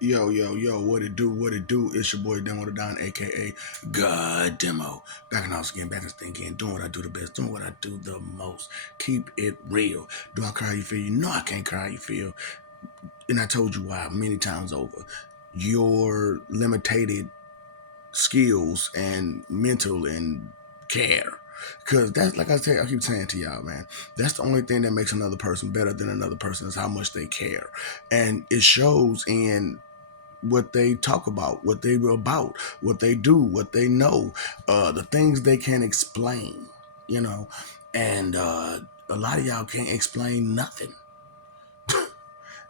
Yo, what it do? It's your boy Demo the Don, aka God Demo. Back in the house again, back in the thing again, doing what I do the best, doing what I do the most. Keep it real. Do I care how you feel? You know I can't care how you feel. And I told you why many times over. Your limited skills and mental and care. Because that's like I keep saying to y'all, man, that's the only thing that makes another person better than another person is how much they care. And it shows in what they talk about, what they were about, what they do, what they know, the things they can explain, you know. And a lot of y'all can't explain nothing.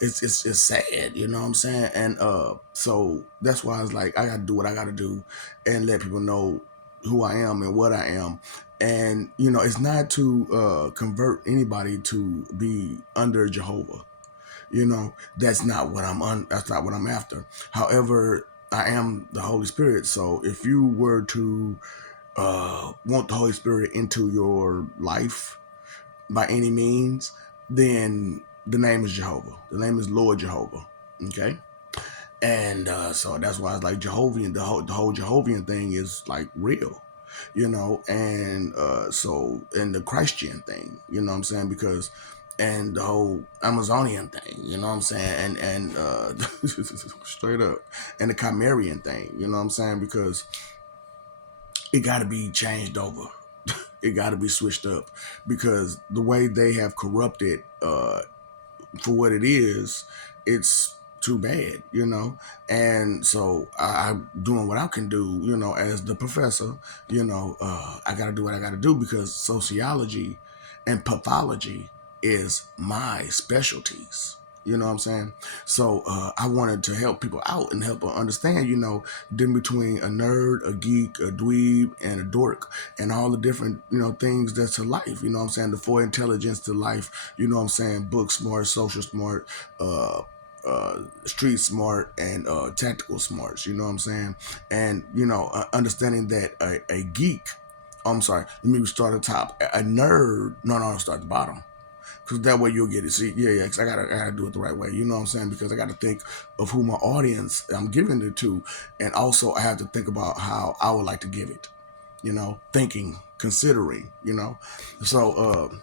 It's sad, you know what I'm saying? And so that's why it's like I gotta do what I gotta do and let people know who I am and what I am. And it's not to convert anybody to be under Jehovah. That's not what that's not what I'm after. However, I am the Holy Spirit. So if you were to want the Holy Spirit into your life by any means, then the name is Jehovah. The name is Lord Jehovah. Okay. And so that's why it's like Jehovian, the whole Jehovian thing is like real, and and the Christian thing, you know what I'm saying? Because and the whole Amazonian thing, you know what I'm saying? And straight up. And the Chimerian thing, you know what I'm saying? Because it gotta be changed over. It gotta be switched up. Because the way they have corrupted for what it is, it's too bad, And so I'm doing what I can do, as the professor, I got to do what I got to do because sociology and pathology is my specialties. You know what I'm saying? So I wanted to help people out and help them understand, the between a nerd, a geek, a dweeb, and a dork, and all the different, things that's to life. You know what I'm saying? The four intelligence to life. You know what I'm saying? Book smart, social smart, street smart, and tactical smarts. You know what I'm saying? And understanding that a geek. Oh, I'm sorry. Let me start at the top. A nerd. No, start at the bottom because that way you'll get it. See, yeah, because I gotta do it the right way. You know what I'm saying? Because I got to think of who my audience I'm giving it to, and also I have to think about how I would like to give it. Thinking, considering. So I'm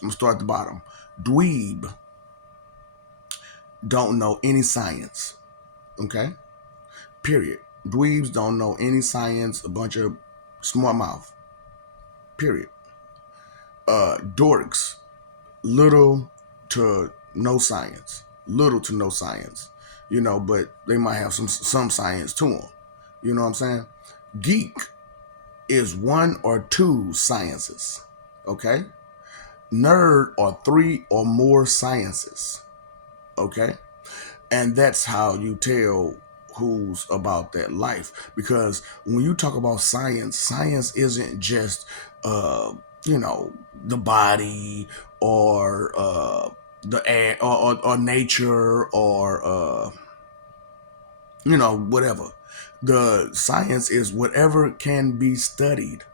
gonna start at the bottom. Dweeb don't know any science. Okay, period. Dweebs don't know any science. A bunch of smart mouth. Period. Dorks little to no science, little to no science, but they might have some science to them. You know what I'm saying? Geek is one or two sciences. Okay. Nerd are three or more sciences. Okay. And that's how you tell who's about that life, because when you talk about science isn't just uh the body or the air or nature or whatever. The science is whatever can be studied,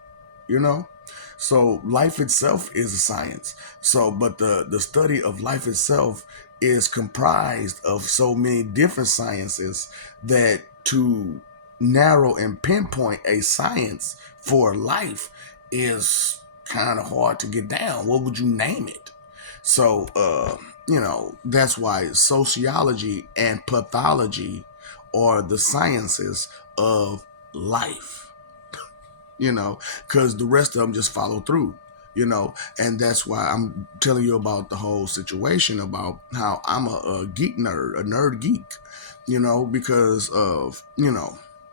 you know so life itself is a science. So but the study of life itself is comprised of so many different sciences that to narrow and pinpoint a science for life is kind of hard to get down. What would you name it? So that's why sociology and pathology are the sciences of life, because the rest of them just follow through, and that's why I'm telling you about the whole situation about how I'm a geek nerd, a nerd geek, because of,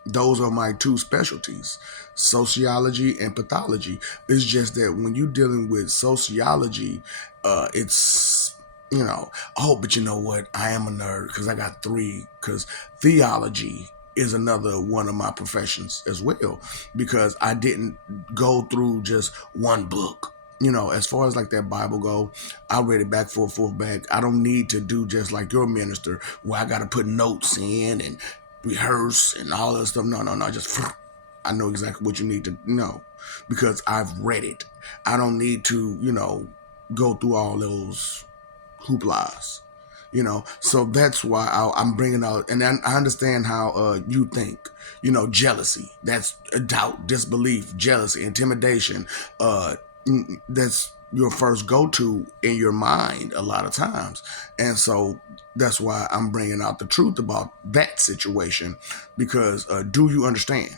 those are my two specialties, sociology and pathology. It's just that when you're dealing with sociology, it's oh, but you know what? I am a nerd because I got three. Because theology is another one of my professions as well, because I didn't go through just one book. As far as like that Bible go, I read it back forth back. I don't need to do just like your minister where I got to put notes in and rehearse and all that stuff. No. Just I know exactly what you need to know because I've read it. I don't need to, go through all those hooplas. So that's why I'm bringing out, and I understand how you think. Jealousy, that's a doubt, disbelief, jealousy, intimidation. That's your first go-to in your mind a lot of times, and so that's why I'm bringing out the truth about that situation, because do you understand?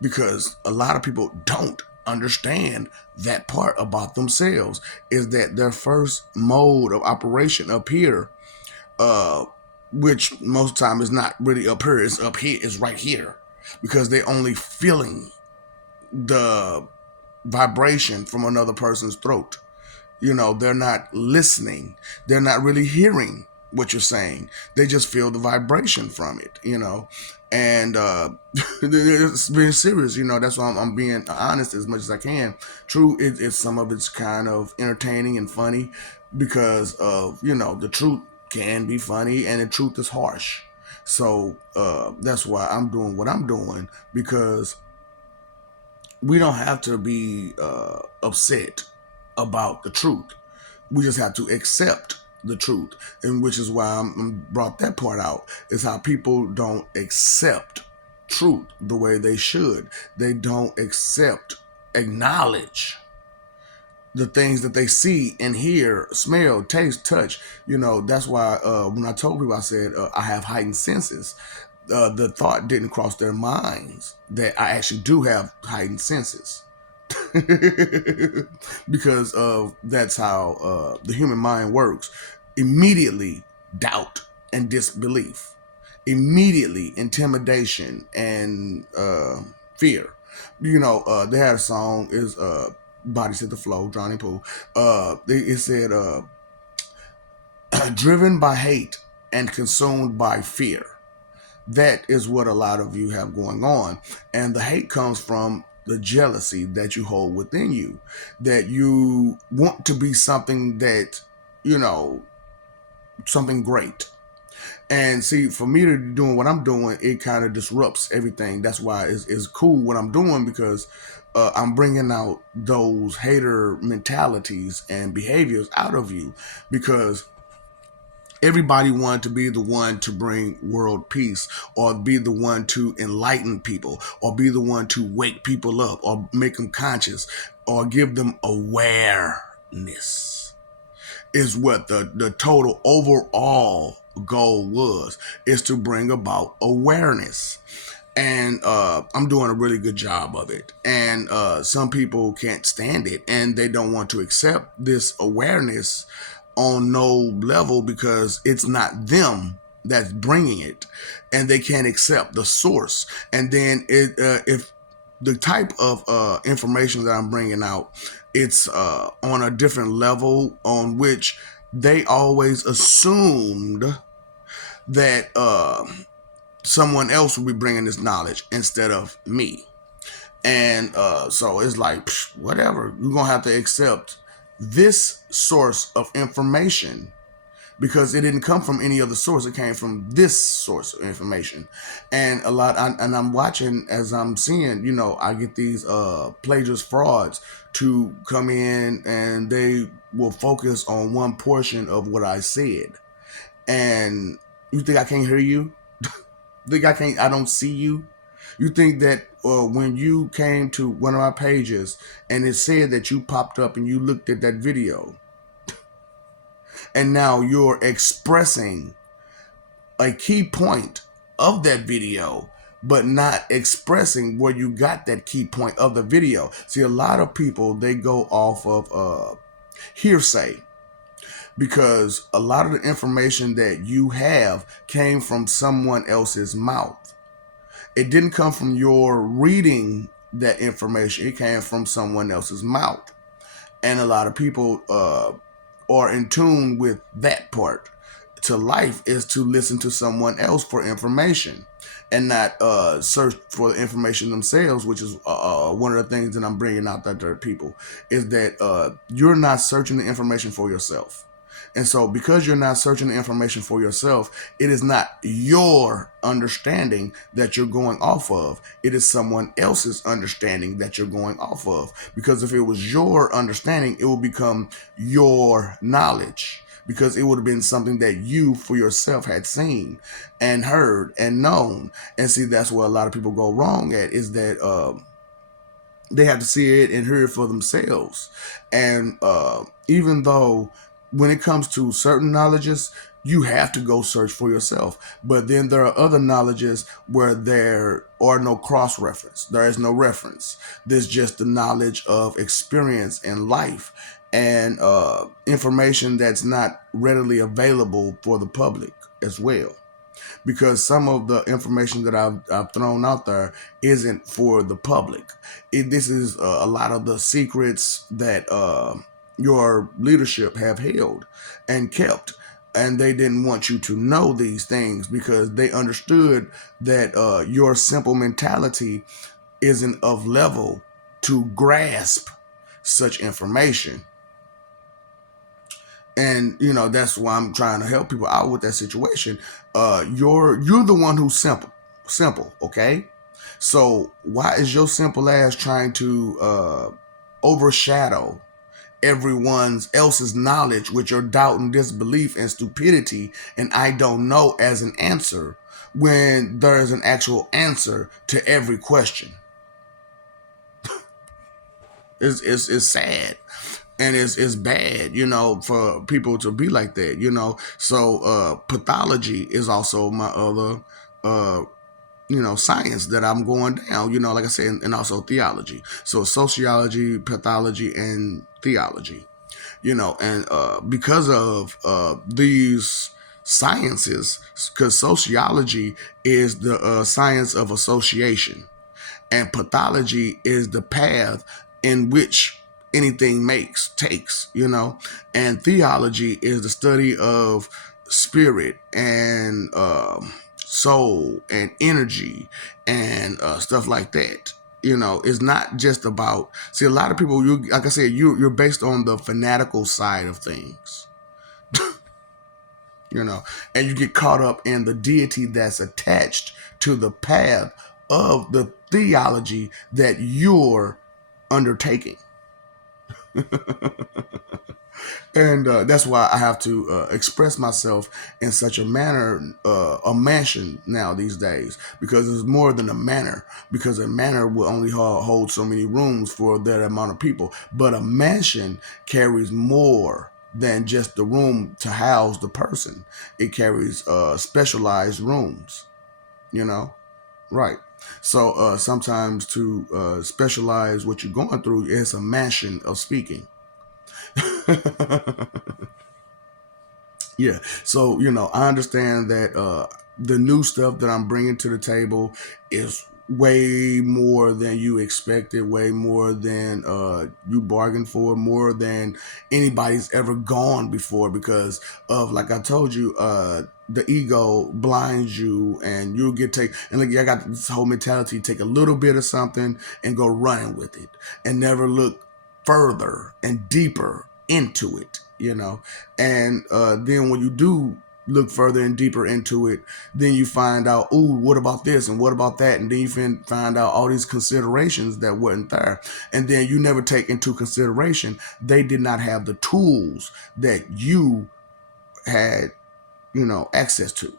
Because a lot of people don't understand that part about themselves, is that their first mode of operation up here, uh, which most time is not really up here, it's up here, is right here, because they're only feeling the vibration from another person's throat. They're not listening. They're not really hearing what you're saying. They just feel the vibration from it. And it's being serious. That's why I'm being honest as much as I can. True, it's some of it's kind of entertaining and funny, because of the truth can be funny, and the truth is harsh. So that's why I'm doing what I'm doing, because we don't have to be upset about the truth. We just have to accept the truth, and which is why I'm brought that part out. Is how people don't accept truth the way they should. They don't acknowledge the things that they see and hear, smell, taste, touch. That's why when I told people, I said I have heightened senses. The thought didn't cross their minds that I actually do have heightened senses. Because of that's how the human mind works. Immediately doubt and disbelief, immediately intimidation and fear. They had a song, is Body Set the Flow, Johnny Poole. It said driven by hate and consumed by fear. That is what a lot of you have going on. And the hate comes from the jealousy that you hold within you, that you want to be something that, something great. And see, for me to be doing what I'm doing, it kind of disrupts everything. That's why it's cool what I'm doing, because I'm bringing out those hater mentalities and behaviors out of you, because everybody wanted to be the one to bring world peace, or be the one to enlighten people, or be the one to wake people up, or make them conscious, or give them awareness, is what the total overall goal was, is to bring about awareness. And I'm doing a really good job of it. And some people can't stand it, and they don't want to accept this awareness on no level, because it's not them that's bringing it, and they can't accept the source. And then if the type of information that I'm bringing out, it's on a different level, on which they always assumed that someone else will be bringing this knowledge instead of me. And so it's like, whatever, you're gonna have to accept this source of information, because it didn't come from any other source. It came from this source of information. And and I'm watching, as I'm seeing, I get these plagiarist frauds to come in, and they will focus on one portion of what I said. And you think I can't hear you? Think I don't see you? You think that when you came to one of my pages and it said that you popped up and you looked at that video, and now you're expressing a key point of that video, but not expressing where you got that key point of the video. See, a lot of people, they go off of hearsay, because a lot of the information that you have came from someone else's mouth. It didn't come from your reading that information. It came from someone else's mouth. And a lot of people are in tune with that part. To life is to listen to someone else for information, and not search for the information themselves, which is one of the things that I'm bringing out that to people, is that you're not searching the information for yourself. And so, because you're not searching the information for yourself, it is not your understanding that you're going off of. It is someone else's understanding that you're going off of. Because if it was your understanding, it will become your knowledge. because it would have been something that you for yourself had seen and heard and known. And see, that's where a lot of people go wrong at, is that they have to see it and hear it for themselves. And even though when it comes to certain knowledges, you have to go search for yourself. But then there are other knowledges where there are no cross reference. There is no reference. There's just the knowledge of experience in life and information that's not readily available for the public as well, because some of the information that I've thrown out there isn't for the public. This is a lot of the secrets that your leadership have held and kept. And they didn't want you to know these things because they understood that your simple mentality isn't of level to grasp such information. And that's why I'm trying to help people out with that situation. You're the one who's simple, okay? So why is your simple ass trying to overshadow everyone's else's knowledge with your doubt and disbelief and stupidity and I don't know as an answer, when there is an actual answer to every question? It's sad, and it's bad, for people to be like that. So pathology is also my other science that I'm going down, like I said, and also theology. So sociology, pathology, and theology. And because of these sciences, because sociology is the science of association, and pathology is the path in which anything takes. And theology is the study of spirit and soul and energy and stuff like that. It's not just about, see, a lot of people, like I said, you're based on the fanatical side of things. And you get caught up in the deity that's attached to the path of the theology that you're undertaking. And that's why I have to express myself in such a manner, a mansion now these days, because it's more than a manor, because a manor will only hold so many rooms for that amount of people, but a mansion carries more than just the room to house the person. It carries specialized rooms, you know? Right. So sometimes to specialize what you're going through, it's a mansion of speaking. Yeah. So, I understand that the new stuff that I'm bringing to the table is way more than you expected, way more than you bargained for, more than anybody's ever gone before, because of, like I told you, the ego blinds you, and you'll get and like I got this whole mentality: take a little bit of something and go running with it, and never look further and deeper into it. And then when you do look further and deeper into it, then you find out, ooh, what about this and what about that? And then you find out all these considerations that weren't there. And then you never take into consideration they did not have the tools that you had, access to.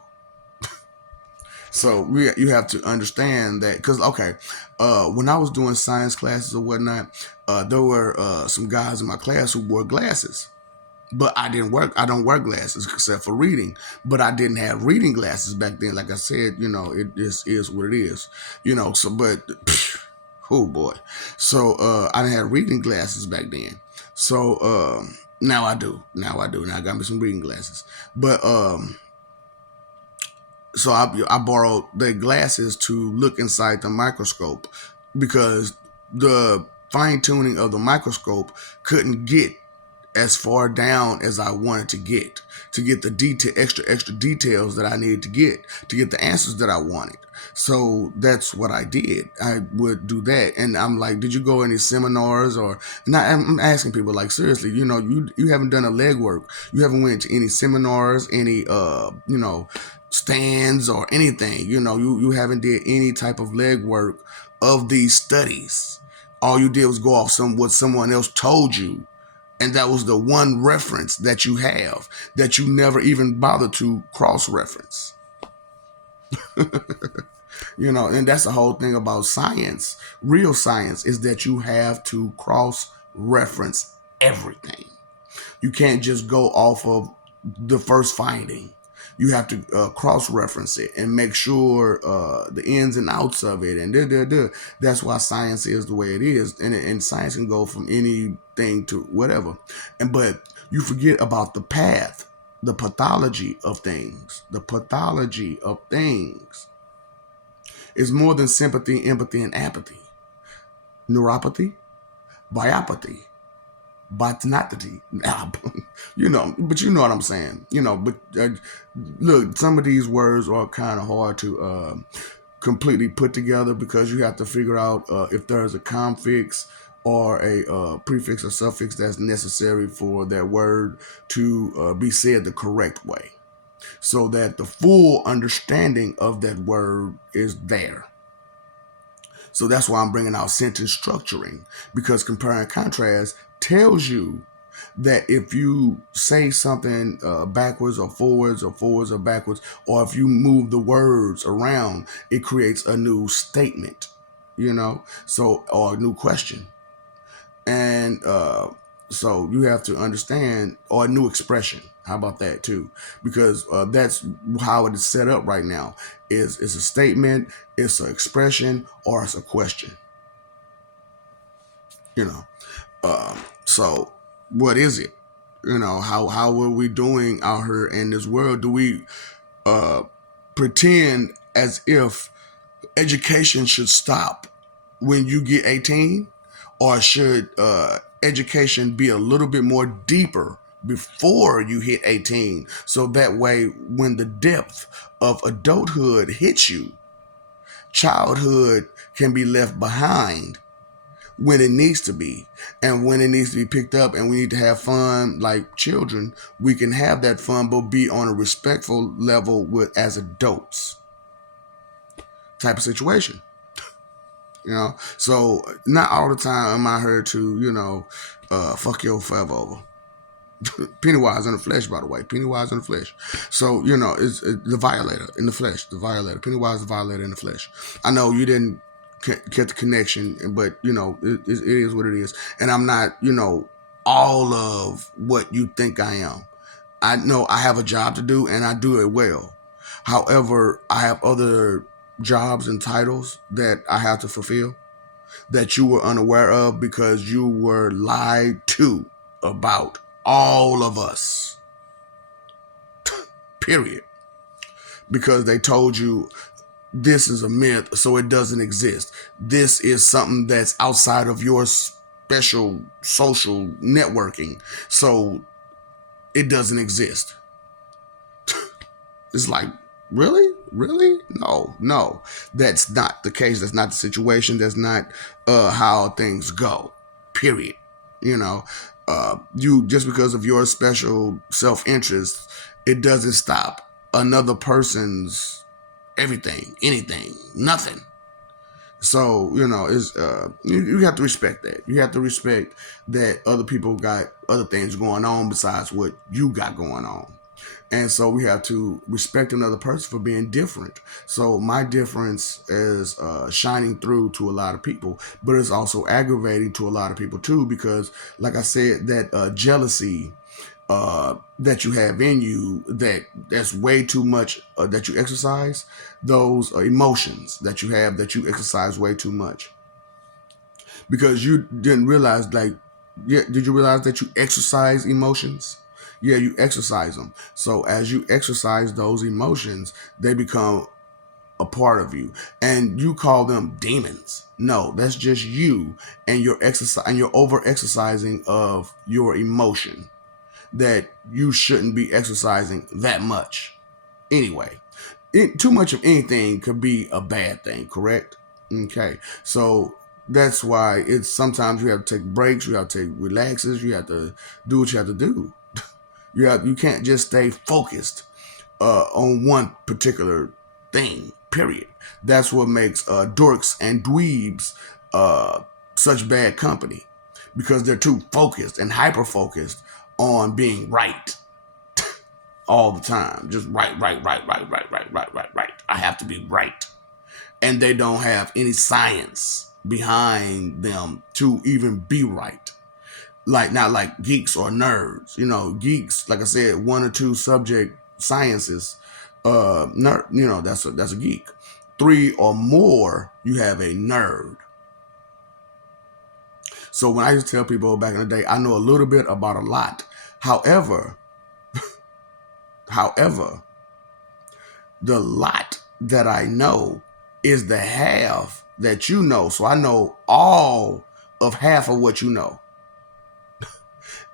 So you have to understand that, because when I was doing science classes or whatnot, there were some guys in my class who wore glasses. But I don't wear glasses except for reading. But I didn't have reading glasses back then. Like I said, it just is what it is. So, but, oh boy. So I didn't have reading glasses back then. So now I do. Now I got me some reading glasses. But so I borrowed the glasses to look inside the microscope, because the fine tuning of the microscope couldn't get as far down as I wanted to get the extra details that I needed to get the answers that I wanted. So that's what I did. I would do that, and I'm like, did you go any seminars or not? I'm asking people, like, seriously, you haven't done a legwork. You haven't went to any seminars, any stands or anything. You haven't did any type of legwork of these studies. All you did was go off what someone else told you, And that was the one reference that you have that you never even bother to cross reference. And that's the whole thing about science. Real science is that you have to cross reference everything. You can't just go off of the first finding. You have to cross reference it and make sure the ins and outs of it. And that's why science is the way it is. And science can go from anything to whatever. But you forget about the path, the pathology of things. The pathology of things is more than sympathy, empathy, and apathy. Neuropathy, biopathy, botanopathy. But you know what I'm saying. But look, some of these words are kind of hard to completely put together because you have to figure out if there's a confix or a prefix or suffix that's necessary for that word to be said the correct way, so that the full understanding of that word is there. So that's why I'm bringing out sentence structuring, because compare and contrast tells you that if you say something backwards or forwards or backwards, or if you move the words around, it creates a new statement, or a new question. And so you have to understand, or a new expression. How about that too? Because that's how it is set up right now. It's a statement, it's an expression, or it's a question. You know. So what is it? How are we doing out here in this world? Do we uh, pretend as if education should stop when you get 18, or should education be a little bit more deeper before you hit 18, so that way when the depth of adulthood hits you, childhood can be left behind when it needs to be, and when it needs to be picked up and we need to have fun like children, we can have that fun but be on a respectful level with as adults type of situation. So not all the time am I here to fuck your forever over. Pennywise in the flesh, by the way. Pennywise in the flesh. So it's the violator in the flesh. The violator. Pennywise, the violator in the flesh. I know you didn't get the connection, but it is what it is. And I'm not all of what you think I am. I know I have a job to do, and I do it well. However, I have other jobs and titles that I have to fulfill that you were unaware of because you were lied to about all of us. Period. Because they told you this is a myth, so it doesn't exist. This is something that's outside of your special social networking, so it doesn't exist. It's like, really? Really? No. That's not the case. That's not the situation. That's not how things go. Period. You just because of your special self-interest, it doesn't stop another person's everything, anything, nothing. So is you have to respect that. You have to respect that other people got other things going on besides what you got going on. And so we have to respect another person for being different. So my difference is shining through to a lot of people, but it's also aggravating to a lot of people too, because like I said, that jealousy that you have in you, that's way too much that you exercise, those emotions that you have that you exercise way too much, because you didn't realize, like, yeah, did you realize that you exercise emotions? Yeah, you exercise them. So as you exercise those emotions, they become a part of you, and you call them demons. No, that's just you and your exercise, and your over exercising of your emotion that you shouldn't be exercising that much anyway. Too much of anything could be a bad thing, correct? Okay, so that's why it's sometimes you have to take breaks, you have to take relaxes, you have to do what you have to do. You can't just stay focused on one particular thing. Period. That's what makes dorks and dweebs such bad company, because they're too focused and hyper focused on being right all the time. Just right, right, right, right, right, right, right, right, right. I have to be right. And they don't have any science behind them to even be right. Like not like geeks or nerds. Geeks, like I said, one or two subject sciences. Nerd, that's a geek. Three or more, you have a nerd. So when I used to tell people back in the day, I know a little bit about a lot. However, however, the lot that I know is the half that you know. So I know all of half of what you know.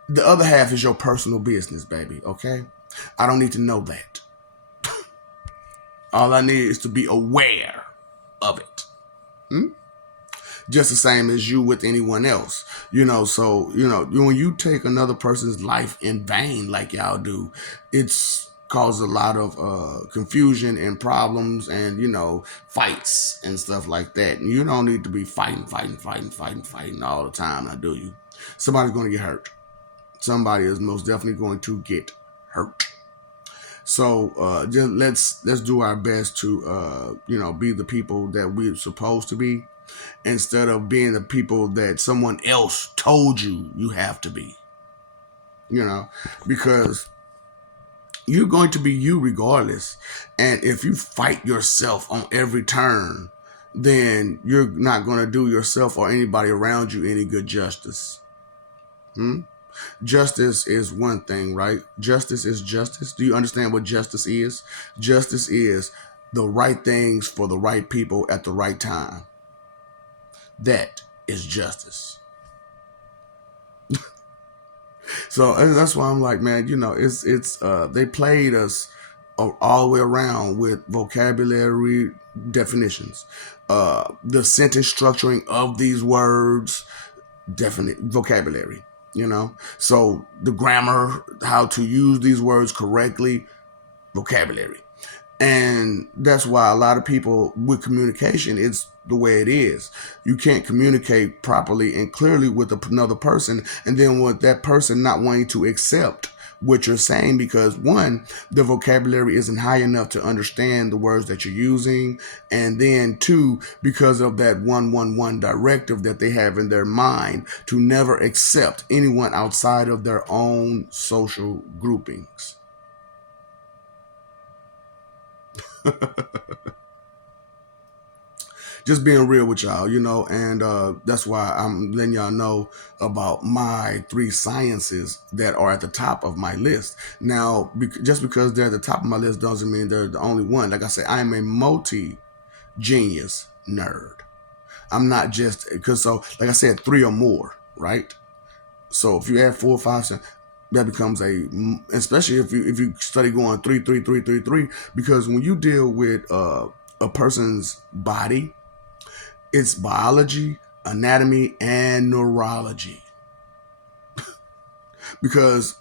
The other half is your personal business, baby. Okay? I don't need to know that. All I need is to be aware of it. Hmm? Just the same as you with anyone else. So, when you take another person's life in vain, like y'all do, it's caused a lot of confusion and problems and, fights and stuff like that. And you don't need to be fighting all the time, now do you? Somebody's going to get hurt. Somebody is most definitely going to get hurt. So just let's do our best to be the people that we're supposed to be, instead of being the people that someone else told you have to be. Because you're going to be you regardless. And if you fight yourself on every turn, then you're not going to do yourself or anybody around you any good justice. Justice is one thing, right? Justice is justice. Do you understand what justice is? Justice is the right things for the right people at the right time. That is justice. So that's why I'm like, man, it's they played us all the way around with vocabulary definitions, the sentence structuring of these words, definite vocabulary. So the grammar, how to use these words correctly, vocabulary. And that's why a lot of people with communication, it's the way it is. You can't communicate properly and clearly with another person, and then with that person not wanting to accept what you're saying because, one, the vocabulary isn't high enough to understand the words that you're using, and then two, because of that 111 directive that they have in their mind to never accept anyone outside of their own social groupings. Just being real with y'all, and that's why I'm letting y'all know about my three sciences that are at the top of my list. Now, just because they're at the top of my list doesn't mean they're the only one. Like I said, I am a multi-genius nerd. I'm not just because, so like I said, three or more, right? So if you add 4 or 5, that becomes especially if you study going 3 3 3 3 3, because when you deal with a person's body, it's biology, anatomy, and neurology. Because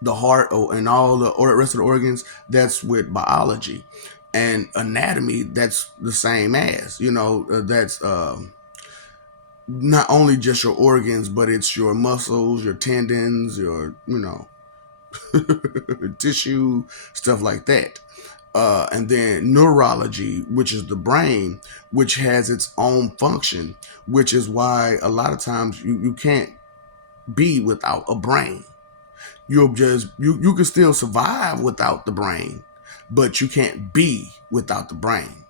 the heart and all the rest of the organs, that's with biology. And anatomy, that's the same as, that's not only just your organs, but it's your muscles, your tendons, your, tissue, stuff like that. And then neurology, which is the brain, which has its own function, which is why a lot of times you can't be without a brain. You can still survive without the brain, but you can't be without the brain.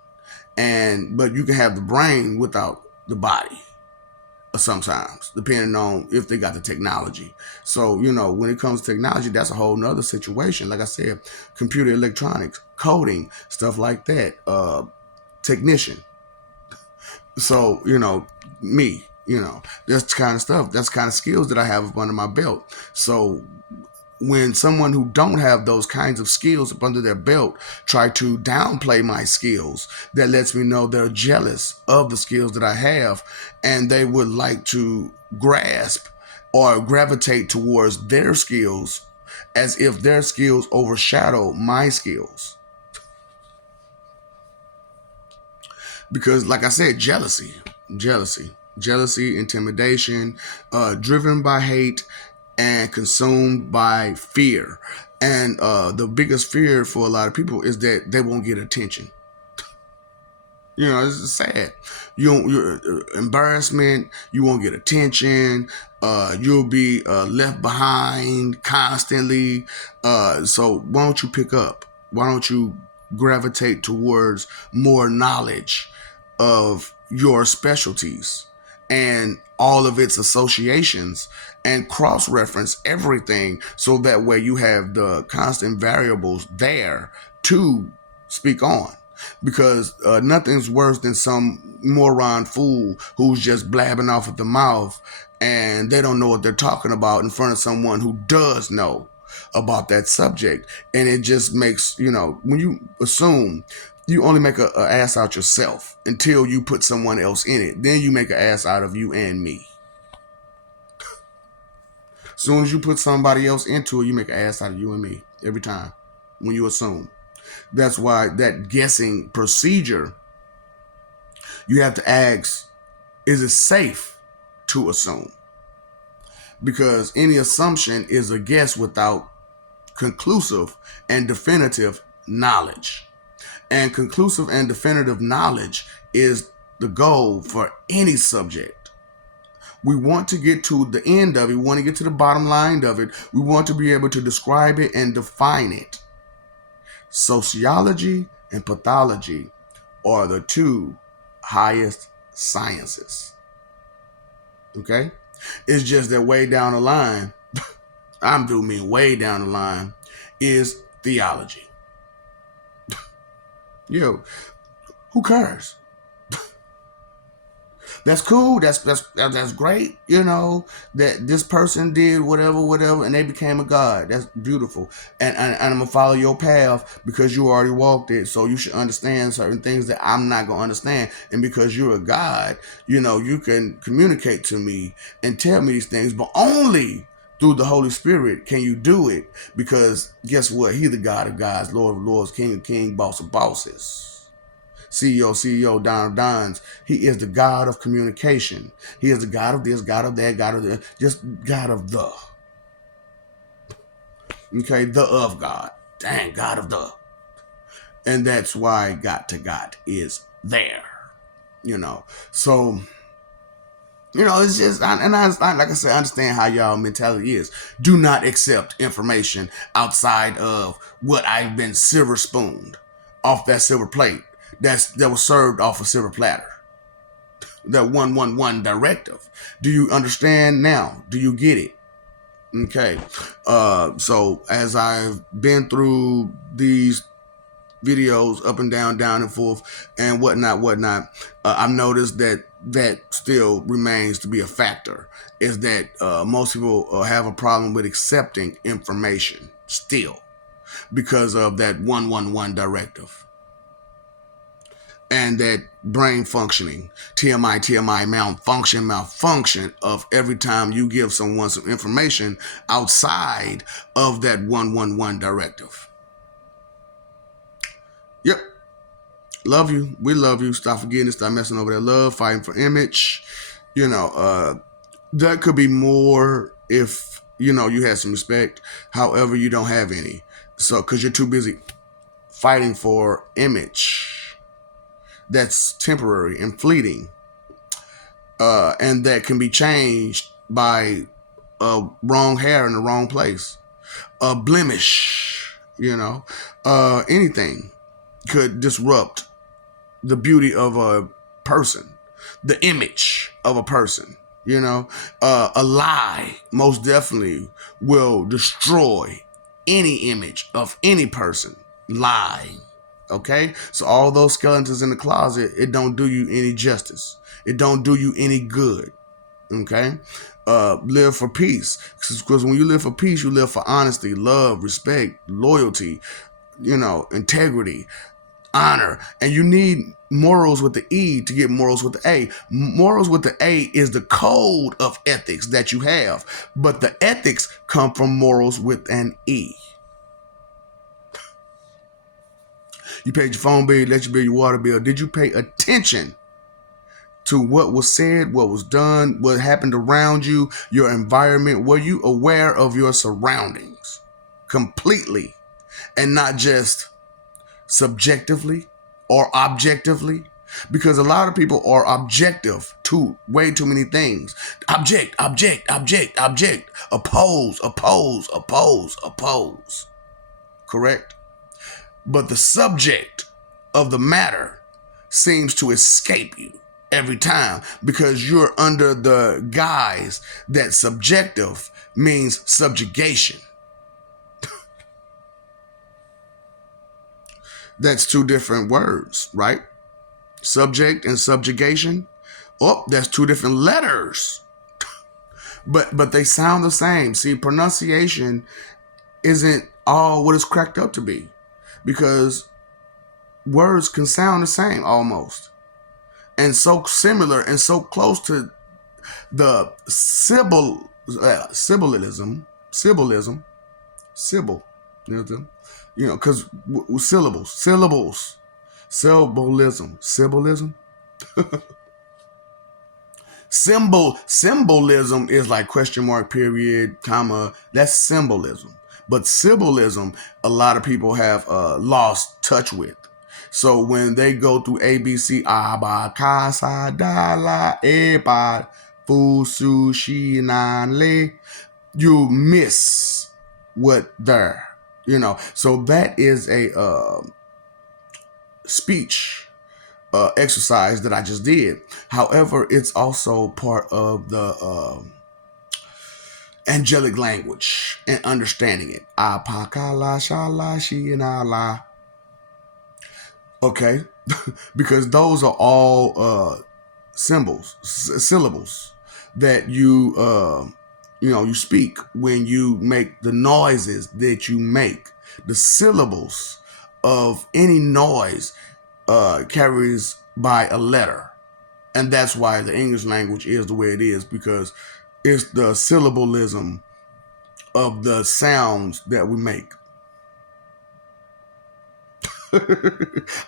But you can have the brain without the body sometimes, depending on if they got the technology. So, when it comes to technology, that's a whole nother situation. Like I said, computer electronics, coding, stuff like that, technician. So, me, that's kind of stuff, that's kind of skills that I have up under my belt. So when someone who don't have those kinds of skills up under their belt try to downplay my skills, that lets me know they're jealous of the skills that I have, and they would like to grasp or gravitate towards their skills as if their skills overshadow my skills. Because like I said, jealousy. jealousy, intimidation, driven by hate, and consumed by fear. And the biggest fear for a lot of people is that they won't get attention. You know, it's sad. You're embarrassment. You won't get attention. You'll be left behind constantly. So why don't you pick up? Why don't you gravitate towards more knowledge of your specialties and all of its associations and cross-reference everything so that way you have the constant variables there to speak on, because nothing's worse than some moron fool who's just blabbing off at the mouth and they don't know what they're talking about in front of someone who does know about that subject. And it just makes, when you assume, you only make a ass out yourself until you put someone else in it. Then you make an ass out of you and me. As soon as you put somebody else into it, you make an ass out of you and me every time when you assume. That's why that guessing procedure, you have to ask, is it safe to assume? Because any assumption is a guess without conclusive and definitive knowledge. And conclusive and definitive knowledge is the goal for any subject. We want to get to the end of it. We want to get to the bottom line of it. We want to be able to describe it and define it. Sociology and pathology are the two highest sciences. Okay? It's just that way down the line, I'm do mean way down the line, is theology. Yo, who cares? That's cool. That's great. That this person did whatever, and they became a god. That's beautiful. And I'm gonna follow your path because you already walked it. So you should understand certain things that I'm not gonna understand. And because you're a god, you can communicate to me and tell me these things, but only through the Holy Spirit can you do it. Because guess what? He's the God of gods, Lord of lords, King of kings, boss of bosses. CEO, Don of Dons. He is the God of communication. He is the God of this, God of that, God of that, just God of the. Okay, the of God. Dang, God of the. And that's why God is there. So, it's just, and I like I said, I understand how y'all mentality is. Do not accept information outside of what I've been silver spooned off that silver plate that was served off a silver platter. That 111 directive. Do you understand now? Do you get it? Okay. So as I've been through these videos up and down and forth and whatnot, I've noticed that still remains to be a factor, is that most people have a problem with accepting information still because of that 111 directive. And that brain functioning, TMI, malfunction of every time you give someone some information outside of that 111 directive. Yep. Love you. We love you. Stop forgetting to stop messing over that love, fighting for image. That could be more if, you had some respect. However, you don't have any. So, because you're too busy fighting for image. That's temporary and fleeting. And that can be changed by wrong hair in the wrong place. A blemish, anything could disrupt the beauty of a person, the image of a person. A lie most definitely will destroy any image of any person. Lying. Okay, so all those skeletons in the closet, it don't do you any justice. It don't do you any good. Okay, live for peace, because when you live for peace, you live for honesty, love, respect, loyalty, integrity, honor, and you need morals with the E to get morals with the A. Morals with the A is the code of ethics that you have, but the ethics come from morals with an E. You paid your phone bill, let you bill your water bill. Did you pay attention to to what was said, what was done, what happened around you, your environment. Were you aware of your surroundings completely and not just subjectively or objectively? Because a lot of people are objective to way too many things. Object, object, object, object. Oppose, oppose, oppose, oppose. Correct? But the subject of the matter seems to escape you every time because you're under the guise that subjective means subjugation. That's two different words, right? Subject and subjugation. Oh, that's two different letters. But they sound the same. See, pronunciation isn't all what it's cracked up to be because words can sound the same almost and so similar and so close to the symbolism, because symbolism. Symbolism is like question mark, period, comma. That's symbolism. But symbolism, a lot of people have lost touch with. So when they go through ABC, abakasa dala eba fusu shinanle, you miss what there. So that is a speech exercise that I just did. However, it's also part of the angelic language and understanding it. Okay, because those are all syllables that you speak when you make the noises that you make. The syllables of any noise carries by a letter. And that's why the English language is the way it is, because it's the syllabalism of the sounds that we make.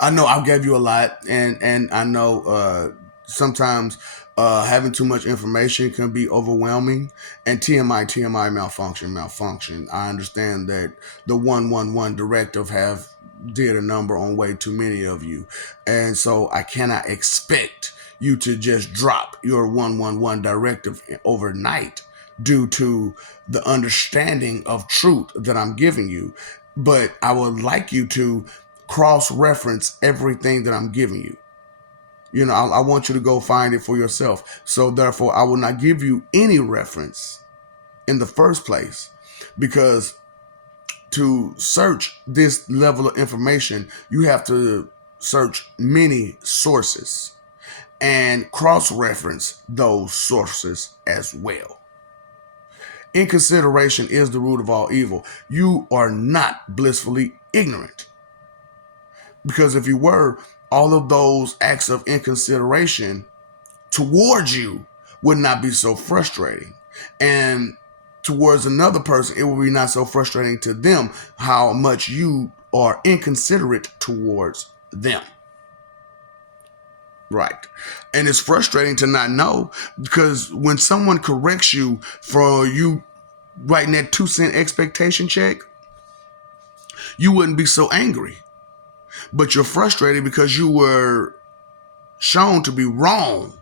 I know I gave you a lot, and I know sometimes having too much information can be overwhelming. And TMI, malfunction. I understand that the 111 directive have did a number on way too many of you, and so I cannot expect you to just drop your 111 directive overnight due to the understanding of truth that I'm giving you. But I would like you to cross-reference everything that I'm giving you. I want you to go find it for yourself. So therefore, I will not give you any reference in the first place, because to search this level of information, you have to search many sources and cross-reference those sources as well. Inconsideration is the root of all evil. You are not blissfully ignorant. Because if you were, all of those acts of inconsideration towards you would not be so frustrating. And towards another person, it will be not so frustrating to them how much you are inconsiderate towards them. Right. And it's frustrating to not know, because when someone corrects you for you writing that 2-cent expectation check, you wouldn't be so angry. But you're frustrated because you were shown to be wrong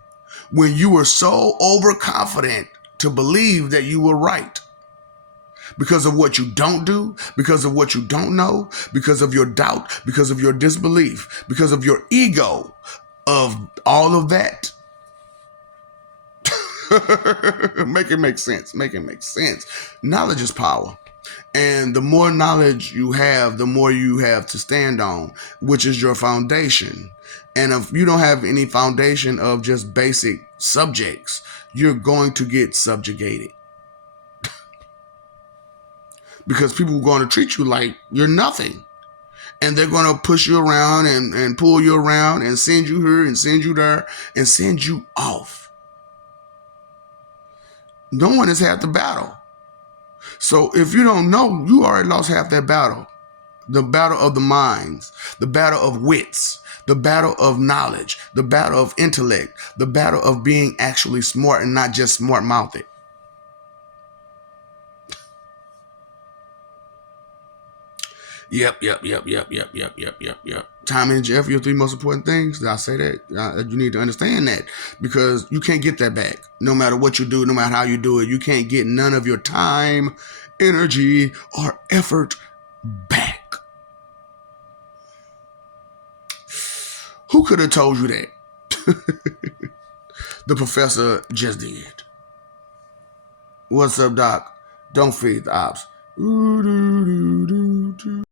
when you were so overconfident to believe that you were right. Because of what you don't do, because of what you don't know, because of your doubt, because of your disbelief, because of your ego, of all of that. Make it make sense. Knowledge is power. And the more knowledge you have, the more you have to stand on, which is your foundation. And if you don't have any foundation of just basic subjects, you're going to get subjugated. Because people are going to treat you like you're nothing. And they're going to push you around and pull you around and send you here and send you there and send you off. No one has had the battle. So if you don't know, you already lost half that battle. The battle of the minds, the battle of wits, the battle of knowledge, the battle of intellect, the battle of being actually smart and not just smart-mouthed. Yep. Time, energy, effort, your three most important things. Did I say that? You need to understand that, because you can't get that back. No matter what you do, no matter how you do it, you can't get none of your time, energy, or effort back. Who could have told you that? The professor just did. What's up, Doc? Don't feed the ops.